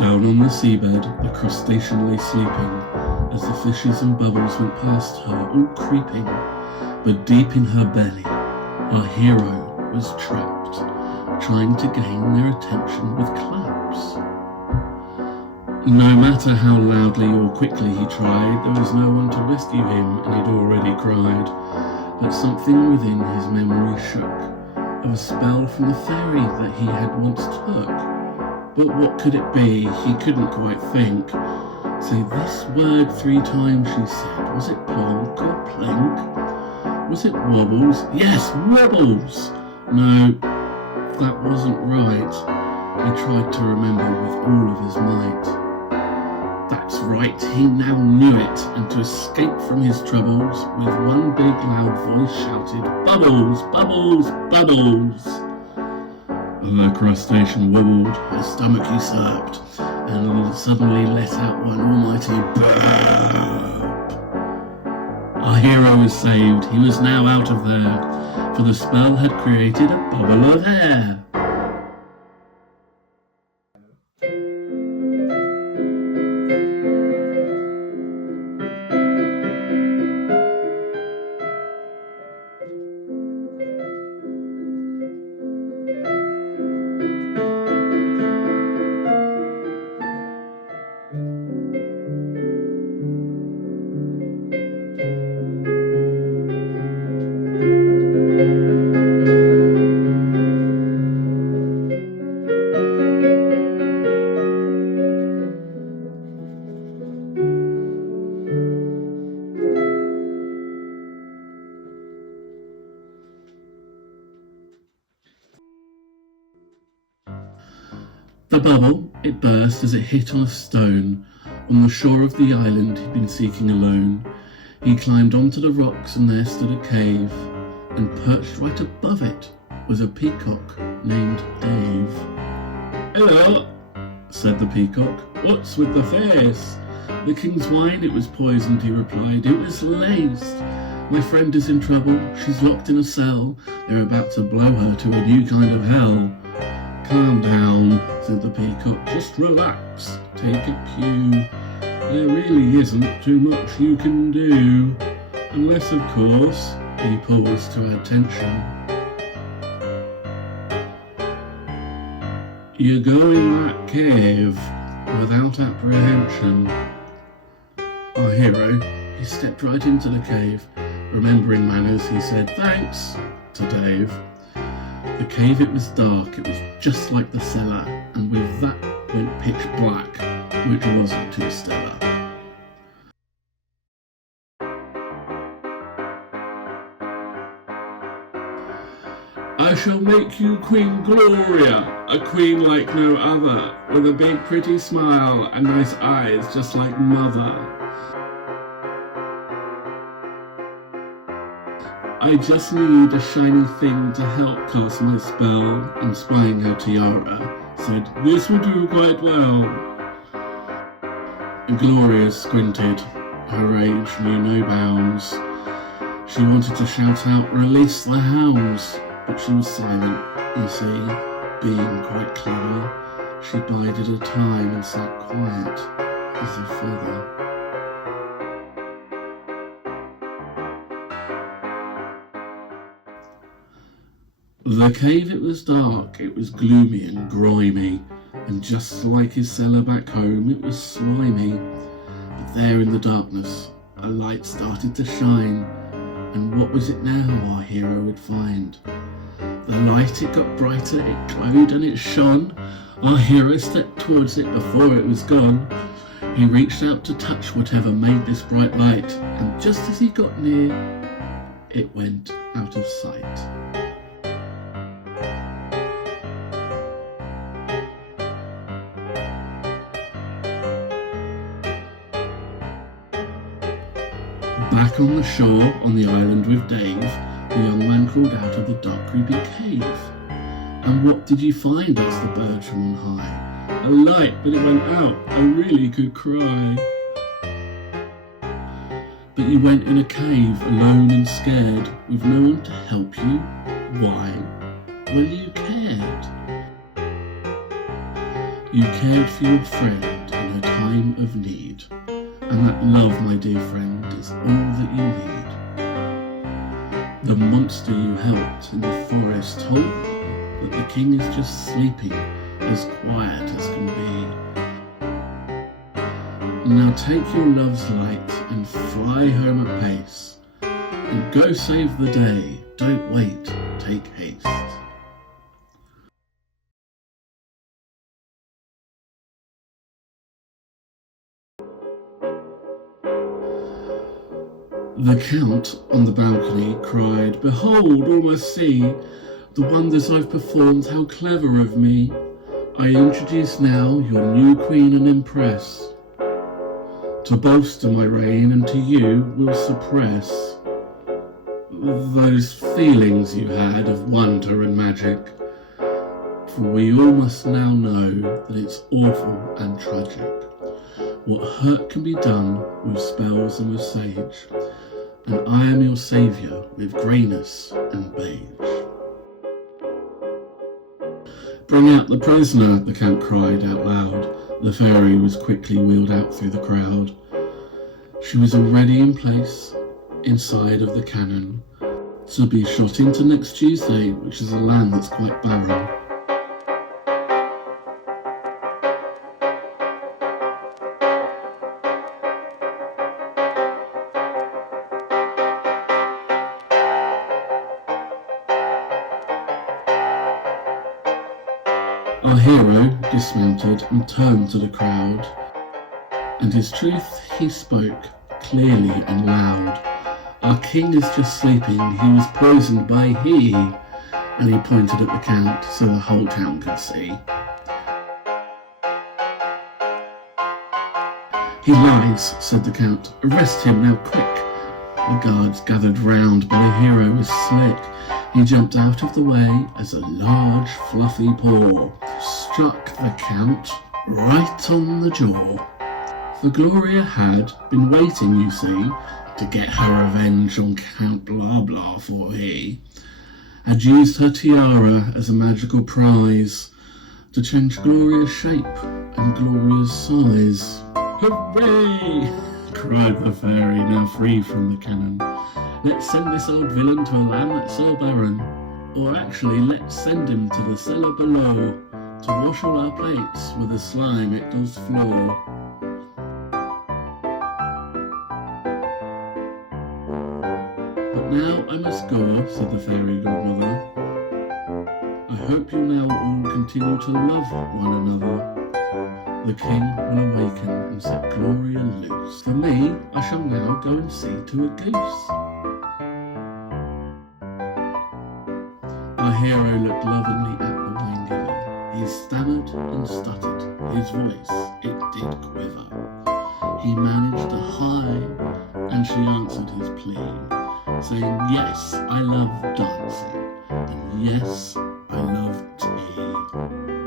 Down on the seabed, the crustacean lay sleeping, as the fishes and bubbles went past her, all creeping. But deep in her belly, our hero was trapped, trying to gain their attention with claps. No matter how loudly or quickly he tried, there was no one to rescue him, and he'd already cried. But something within his memory shook, of a spell from the fairy that he had once took. But what could it be? He couldn't quite think. Say this word 3 times, she said. Was it plonk or plink? Was it wobbles? Yes, wobbles! No, that wasn't right. He tried to remember with all of his might. That's right, he now knew it, and to escape from his troubles, with one big loud voice shouted, "Bubbles, bubbles, bubbles!" The crustacean wobbled, her stomach usurped, and suddenly let out one almighty burp. Our hero was saved. He was now out of there, for the spell had created a bubble of air. The bubble, it burst as it hit on a stone. On the shore of the island he'd been seeking alone. He climbed onto the rocks and there stood a cave, and perched right above it was a peacock named Dave. "Hello," said the peacock. "What's with the face?" "The king's wine, it was poisoned," he replied. "It was laced. My friend is in trouble. She's locked in a cell. They're about to blow her to a new kind of hell." "Calm down," said the peacock. "Just relax. Take a cue. There really isn't too much you can do. Unless, of course," he paused to add tension, "you go in that cave without apprehension." Our hero, he stepped right into the cave. Remembering manners, he said thanks to Dave. The cave, it was dark, it was just like the cellar, and with that went pitch black, which wasn't too stellar. "I shall make you Queen Gloria, a queen like no other, with a big pretty smile and nice eyes just like mother. I just need a shiny thing to help cast my spell," and spying her tiara, said, "This will do quite well." Gloria squinted. Her rage knew no bounds. She wanted to shout out, "Release the hounds!" But she was silent, you see. Being quite clever, she bided her time and sat quiet as a feather. The cave, it was dark, it was gloomy and grimy, and just like his cellar back home, it was slimy. But there in the darkness, a light started to shine, and what was it now our hero would find? The light, it got brighter, it glowed and it shone. Our hero stepped towards it before it was gone. He reached out to touch whatever made this bright light, and just as he got near, it went out of sight. Back on the shore, on the island with Dave, the young man crawled out of the dark, creepy cave. "And what did you find?" asked the bird from on high. "A light, but it went out. I really could cry." "But you went in a cave, alone and scared, with no one to help you. Why? Well, you cared." You cared for your friend in her time of need, and that love, my dear friend, is all that you need. The monster you helped in the forest told me that the king is just sleeping, as quiet as can be. Now take your love's light and fly home at pace, and go save the day, don't wait, take haste. The Count on the balcony cried, "Behold, all must see the wonders I've performed, how clever of me. I introduce now your new queen and empress, to bolster my reign and to you will suppress those feelings you had of wonder and magic. For we all must now know that it's awful and tragic, what hurt can be done with spells and with sage, and I am your saviour with greyness and beige." "Bring out the prisoner," the Count cried out loud. The fairy was quickly wheeled out through the crowd. She was already in place, inside of the cannon, to be shot into next Tuesday, which is a land that's quite barren. Our hero dismounted and turned to the crowd, and his truth he spoke clearly and loud. "Our king is just sleeping, he was poisoned by he," and he pointed at the Count so the whole town could see. "He lies," said the Count. "Arrest him now, quick." The guards gathered round, but the hero was slick. He jumped out of the way as a large fluffy paw struck the Count right on the jaw. For Gloria had been waiting, you see, to get her revenge on Count Blah Blah, for he had used her tiara as a magical prize to change Gloria's shape and Gloria's size. "Hooray!" cried the fairy, now free from the cannon. "Let's send this old villain to a land that's so barren. Or actually, let's send him to the cellar below, to wash all our plates with the slime it does flow." "But now I must go," said the fairy godmother. "I hope you'll now all continue to love one another. The king will awaken and set Gloria loose. For me, I shall now go and see to a goose." Our hero looked lovingly at the wine giver. He stammered and stuttered. His voice, it did quiver. He managed a high, and she answered his plea, saying, "Yes, I love dancing, and yes, I love tea."